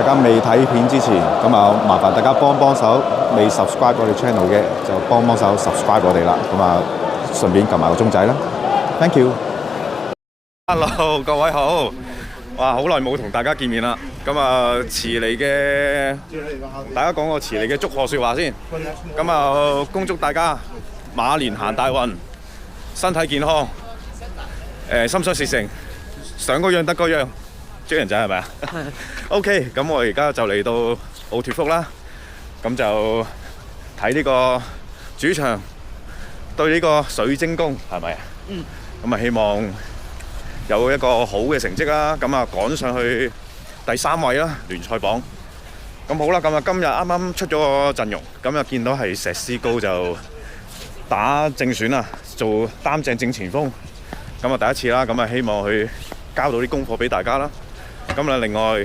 大家未睇片之前，咁啊麻煩大家幫手，未 subscribe 我哋 channel 嘅就幫手 subscribe 我哋啦。咁啊順便撳埋個鐘仔啦。Thank you。Hello， 各位好。哇，好耐冇同大家見面啦。咁啊，遲嚟嘅，大家講個遲嚟嘅祝賀説話先。咁啊，恭祝大家馬年行大運，身體健康，心想事成，想嗰樣得嗰樣。追人仔係咪啊？係。OK， 咁我而家就嚟到奧脱福啦。咁就睇呢個主場對呢個水晶宮係咪啊？嗯。咁啊，希望有一個好嘅成績啦，咁啊趕上去第3位啦，聯賽榜。咁好啦，咁啊今日啱啱出咗個陣容，咁啊見到係石斯高就打正選啊，做擔正正前鋒。咁啊第一次啦，咁啊希望佢交到啲功課俾大家啦。咁啊另外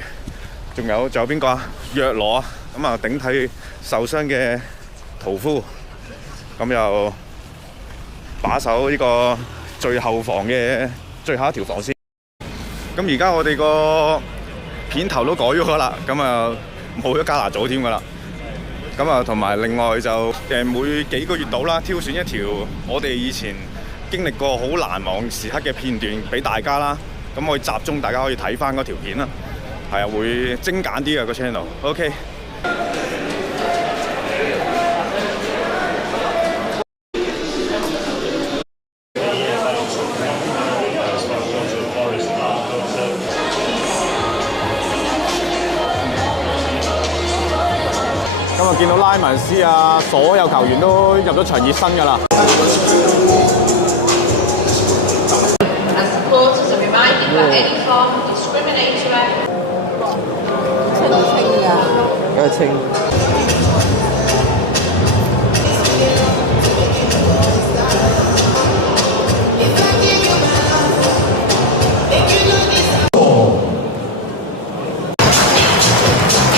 仲有邊個啊？約羅啊，咁啊頂替受傷嘅屠夫，咁又把守呢個最後防嘅最後一條防線。咁而家我哋個片頭都改咗啦，咁啊冇咗加拿祖添噶啦。咁啊同埋另外就每幾個月度啦，挑選一條我哋以前經歷過好難忘時刻嘅片段俾大家啦。咁可以集中，大家可以睇翻嗰條片啦。係啊，會精簡啲嘅個 channel。OK。今日見到拉文斯啊，所有球員都入咗場熱身㗎啦。梗係清。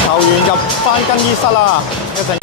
球員入翻更衣室啦，一陣。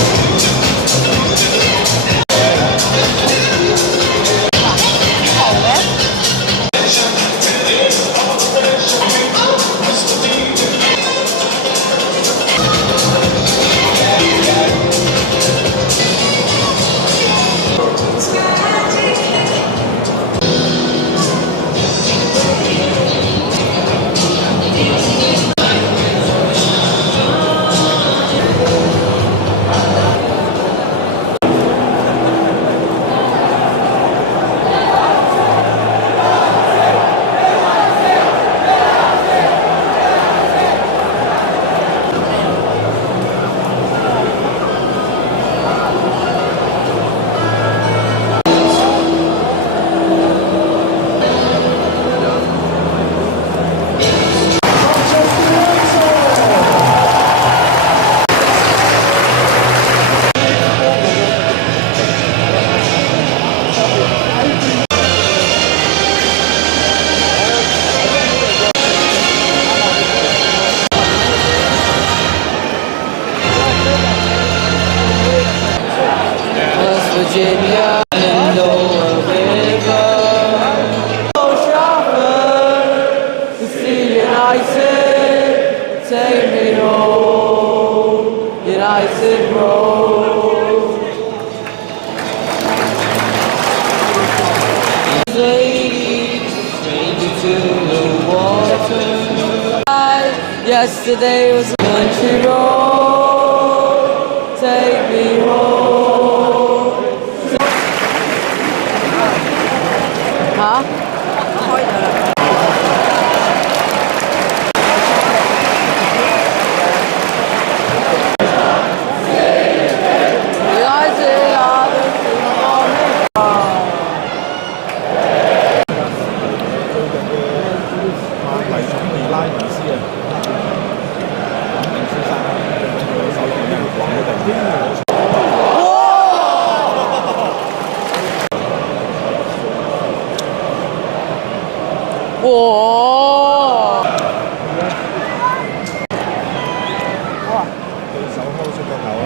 Yesterday was a country road, take me home. 嚇？開咗啦。哇！對手開出個球啊！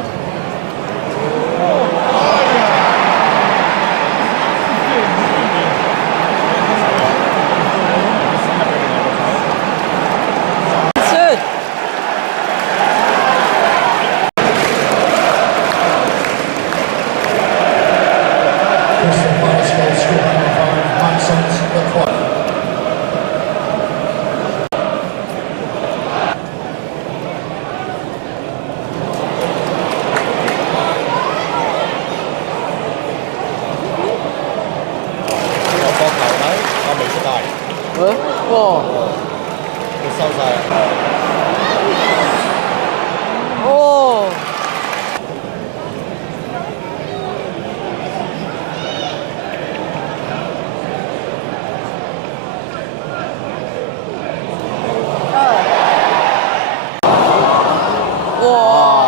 哇！收晒。哦！哇！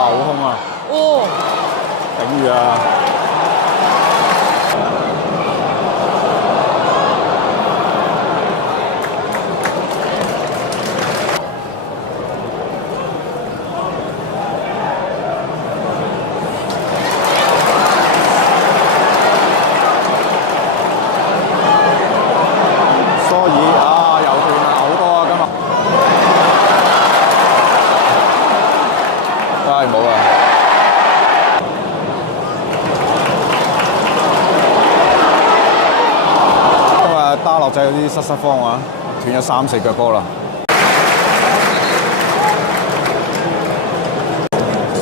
好空啊！哦！頂住啊！冇啊！今日打落仔有啲失慌啊，斷咗3、4腳波啦。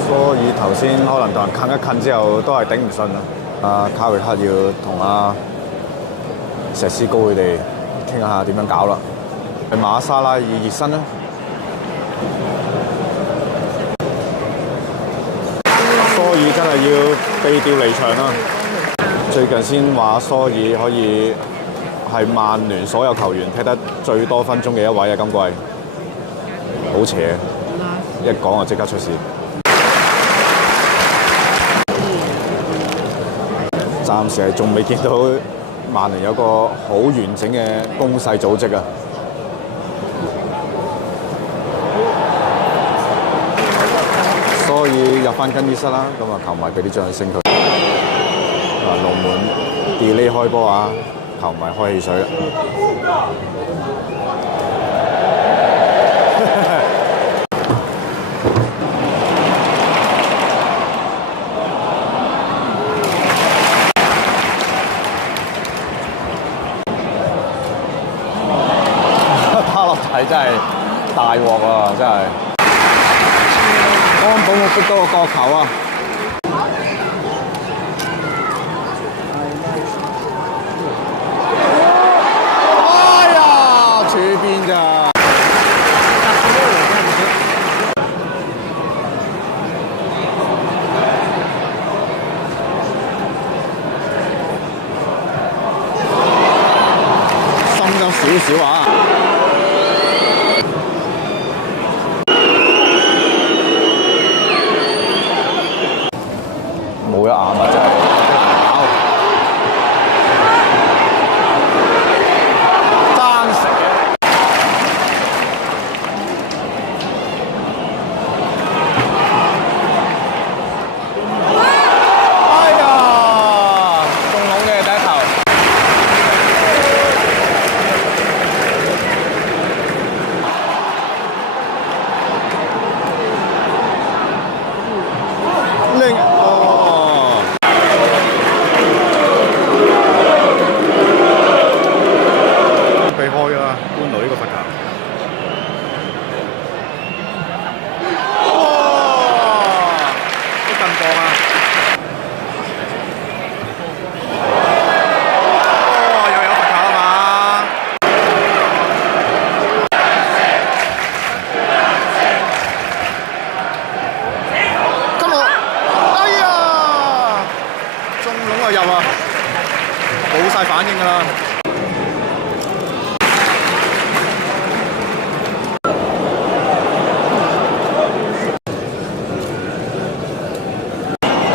所以頭先可能同人近一近之後，都係頂唔順啦。阿卡域克要同阿石斯高佢哋傾下點樣搞啦。馬沙拉爾熱身啦。蘇爾真係要被調離場啦！最近先話蘇爾可以係曼聯所有球員踢得最多分鐘嘅一位啊！今季好邪，一講就即刻出事。暫時係仲未見到曼聯有個好完整嘅攻勢組織啊！所以入翻更衣室啦，咁啊球迷俾啲掌聲佢。啊龍門 delay 開波啊，球迷開汽水啦。打落嚟真係大鑊啊！真係。安保冇逼到個角球啊！哎呀，處邊咋？深咗少少啊！冇一眼啊！真係爭食嘅。哎呀，中籠嘅第一球。入啊，冇晒反應㗎啦。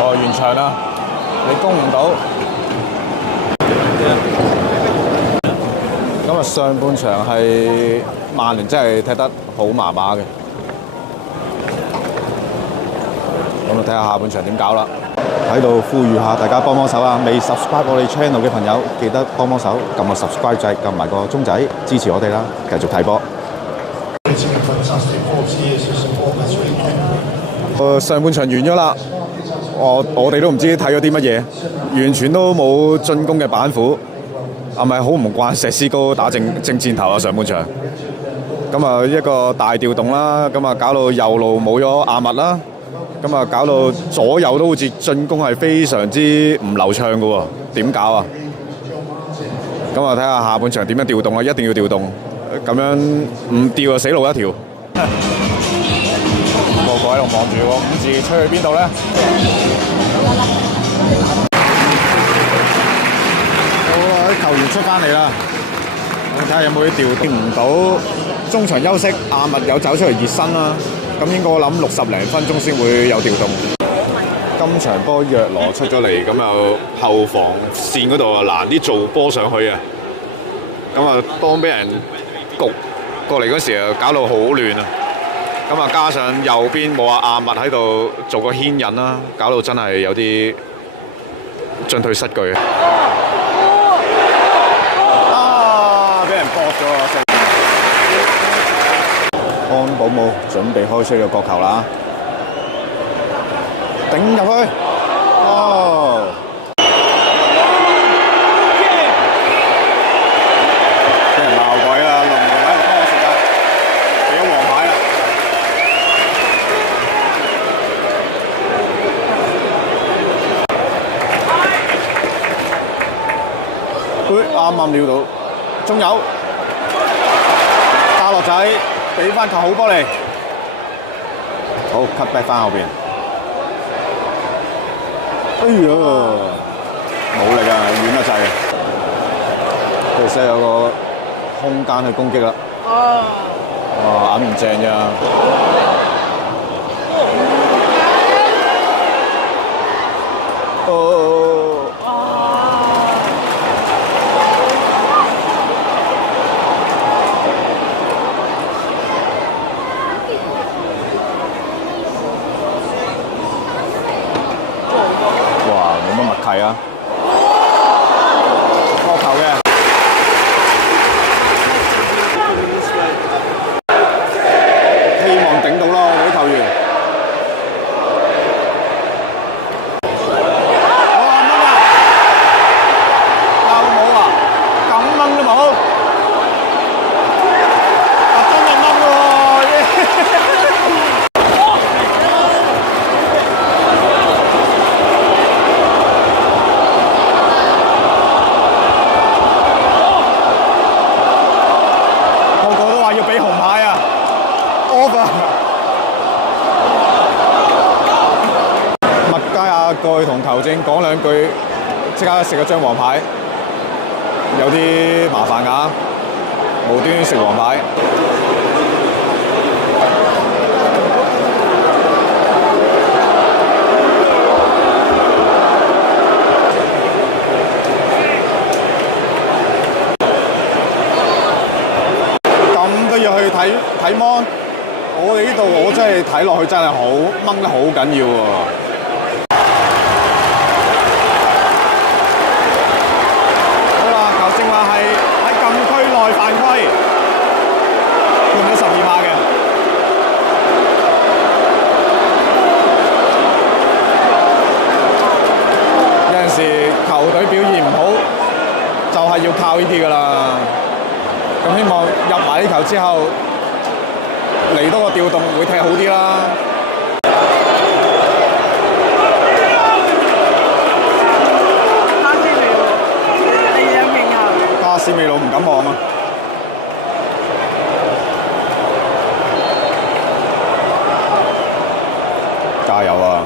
哦，完場啦，你攻唔到。今日上半場係曼聯真係踢得好麻麻嘅，咁啊睇下下半場點搞啦。喺度呼籲下大家幫幫手啊！未 subscribe 我哋 channel 嘅朋友，記得幫幫手撳個 subscribe 掣，撳埋個鐘仔，支持我哋啦！繼續睇波。上半場完咗啦，我哋都唔知睇咗啲乜嘢，完全都冇進攻嘅板斧，係咪好唔慣石獅高打正箭頭啊？上半場咁啊一個大調動啦，咁啊搞到右路冇咗阿密啦，咁啊搞到左右都好似進攻係非常之唔流暢嘅喎，點搞啊？咁啊睇下下半場點樣調動啊！一定要調動，咁樣唔調就死路一條。個個喺度望住個五字吹去邊度咧？好啊！啲球員出翻嚟啦，我睇下有冇啲調唔到。中場休息，阿密有走出嚟熱身啦。咁應該我諗60零分鐘先會有調動。今場波約羅出咗嚟，咁又後防線嗰度啊難啲做波上去啊！咁啊，當俾人焗過嚟嗰時啊，搞到好亂啊！咁啊，加上右邊冇阿密喺度做個牽引啦，搞到真係有啲進退失據啊！俾人搏咗啊！安保姆準備開出個角球啦，頂入去，哦！俾人鬧鬼啦，龍門喺度拖時間，俾咗黃牌啦。啱啱料到，仲有沙樂仔。俾翻球好波嚟，好 cut back 翻後邊。哎呀，冇力啊，遠得滯。其實有個空間去攻擊啦。哇，眼唔正咋。係啊，角球嘅，希望頂到啦，我哋啲球員。哇，掹啊！有冇啊？咁掹都冇，啊真係掹喎！過去同球證講兩句，即刻食咗張黃牌，有啲麻煩㗎，無端端食黃牌。咁都要去睇芒，我哋呢度我真係睇落去真係好掹得好緊要喎。犯規，判咗12碼嘅。有陣時球隊表現唔好，就係要靠呢啲㗎啦。咁希望入埋呢球之後，嚟多個調動會踢好啲啦。加斯美魯唔敢望啊！加油啊！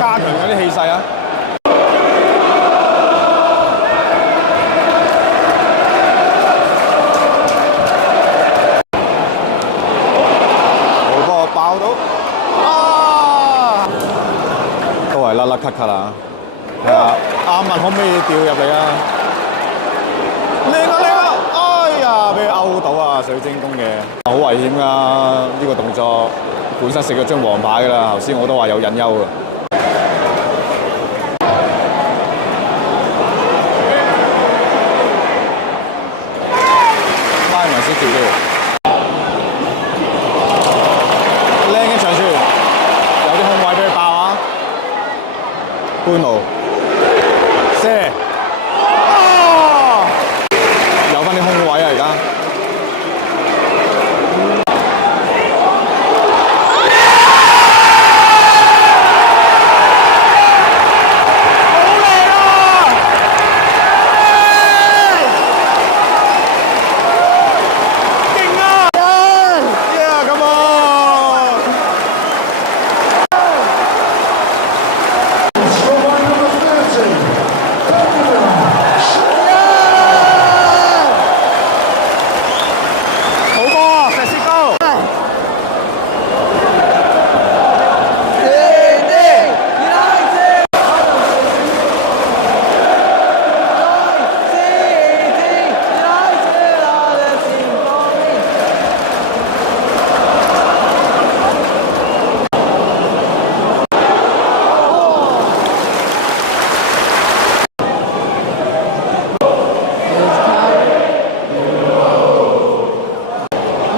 加強嗰啲氣勢啊！好波爆到啊！都係甩甩咳咳啦，係啊！啱問可唔可以掉入嚟啊？靚啊！哎呀，俾佢勾到啊！水晶宮嘅好危險㗎，呢個動作本身食咗張黃牌㗎啦。頭先我都話有隱憂㗎。拉埋先條橋，靚嘅長傳，有啲空位俾佢爆啊！半路射。有翻啲空位啊！而家好靚啊！勁啊！Yeah，come on！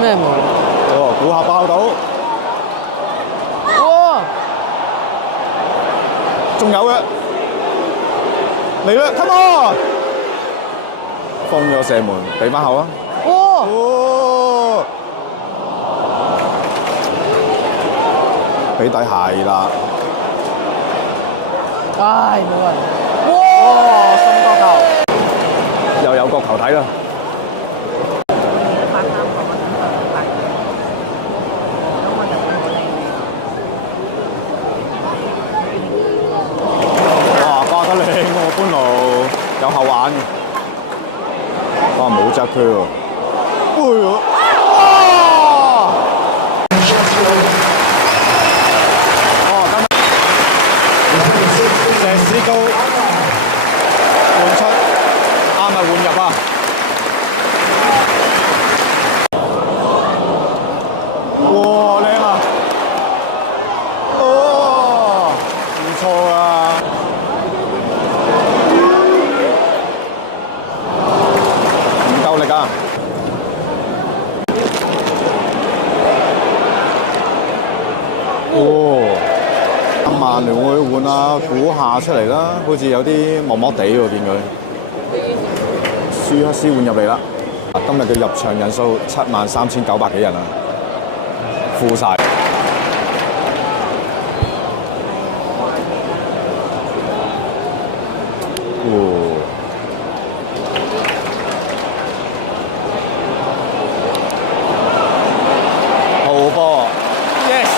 咩冇？哦，估下爆到，哇！仲有嘅，嚟啦 ，come on！ 封咗射門，俾翻後啊！哇！哦，俾底係啦，唉，冇人。哇！新角球，又有角球睇啦。靚喎，般奴有後玩嘅，哇冇側區喎，哎呦，哇！哦，石屎高換出，啱咪換入啊！哇，靚啊！哦，唔錯啊！夠力啊！哦，曼聯會換啊，估下出嚟啦，好似有啲磨磨地喎，見佢。舒克斯換入嚟啦，今日嘅入場人數73,900幾人啊，負晒。哦。波 ，yes，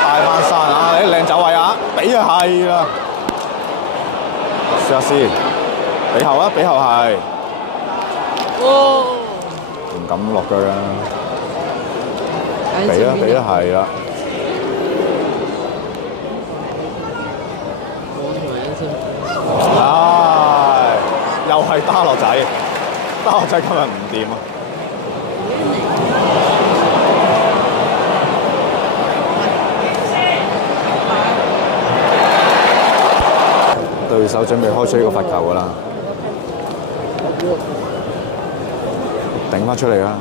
大翻山啊！你靚走位啊，俾佢係啦，試下先，俾後啊，俾後係，唔敢落腳啊，俾啦俾啦係啦，唉，又係打落仔，打落仔今日唔掂啊！對手準備開出呢個罰球㗎啦，頂翻出嚟啦，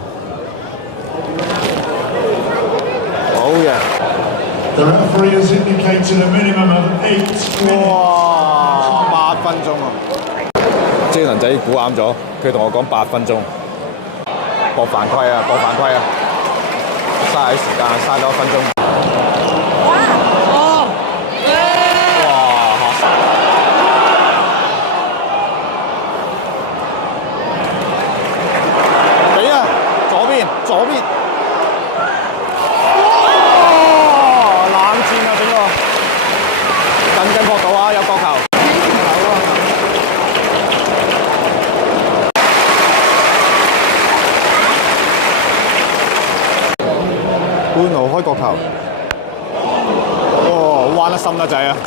好嘅。哇！8分鐘啊！精神仔估啱咗，佢同我講8分鐘，博犯規啊！博犯規啊！嘥時間，嘥咗1分鐘。左邊，哇！冷戰啊，整個。得深得滯啊！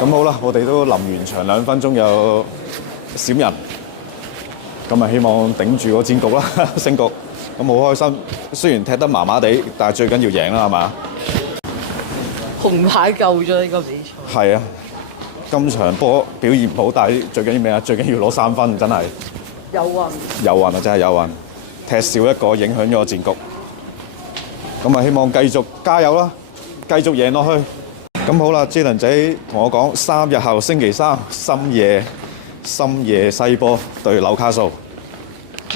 咁好啦，我哋都臨完場2分鐘有閃人，咁啊希望頂住個戰局啦，升局。咁好開心，雖然踢得麻麻地，但係最緊要贏啦，係嘛？紅牌救咗呢個比賽。係啊，今場波表現唔好，但係最緊要咩啊？最緊要攞3分，真係有運。有運啊！真係有運，踢少一個影響咗個戰局。咁啊，希望繼續加油啦，繼續贏落去。咁好啦，Jalen仔同我講，3日後星期3深夜西波對紐卡素，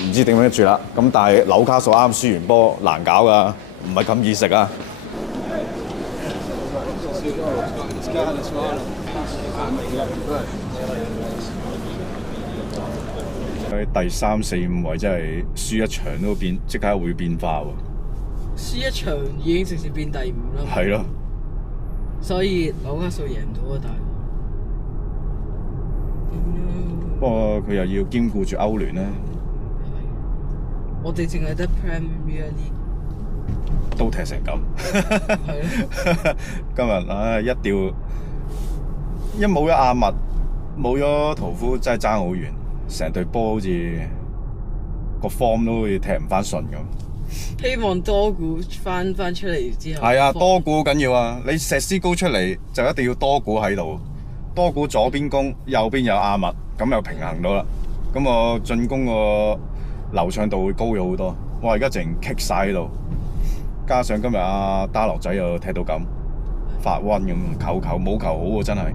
唔知點樣住啦。咁但係紐卡素啱輸完波，難搞㗎，唔係咁易食啊！喺第3、4、5位真係輸一場都即刻會變化喎。輸一場已經直接變第5啦。係咯。所以紐卡素贏唔到啊，大佬。不過佢又要兼顧住歐聯咧。我哋淨係得 Premier League。都踢成咁。係咯。今日唉一掉，一冇咗阿密，冇咗屠夫，真係爭好遠。成隊波好似個 form 都好似踢唔翻順咁。希望多股翻出嚟之後，係啊，多股好緊要啊！你石獅高出嚟就一定要多股喺度，多股左邊攻，右邊有阿密，咁又平衡到啦。咁我進攻個流暢度會高咗好多。我而家淨棘晒喺度，加上今日阿打樂仔又踢到咁發瘟咁，球冇球好喎，真係。